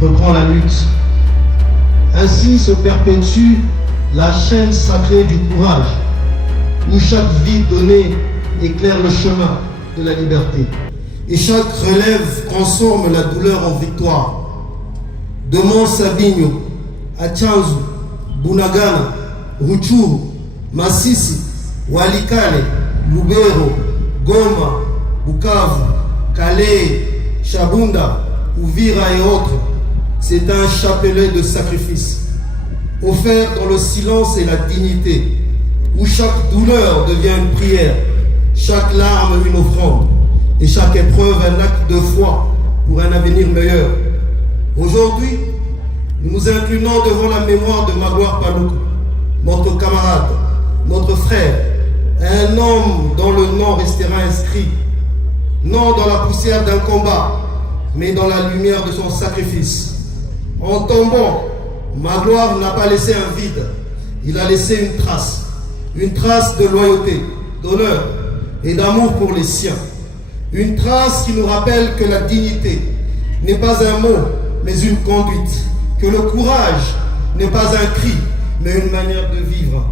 Reprend la lutte. Ainsi se perpétue la chaîne sacrée du courage, où chaque vie donnée éclaire le chemin de la liberté. Et chaque relève transforme la douleur en victoire. De Mont Sabinho à Tchanzu, Bunagana, Rutshuru, Masisi, Walikale, Lubero, Goma, Bukavu, Calais, Chabunda, Uvira et autres, c'est un chapelet de sacrifice, offert dans le silence et la dignité, où chaque douleur devient une prière, chaque larme une offrande, et chaque épreuve un acte de foi pour un avenir meilleur. Aujourd'hui, nous nous inclinons devant la mémoire de Magloire Paluku, notre camarade, notre frère, un homme dont le nom restera inscrit, non dans la poussière d'un combat, mais dans la lumière de son sacrifice. En tombant, Magloire n'a pas laissé un vide, il a laissé une trace de loyauté, d'honneur et d'amour pour les siens. Une trace qui nous rappelle que la dignité n'est pas un mot, mais une conduite, que le courage n'est pas un cri, mais une manière de vivre.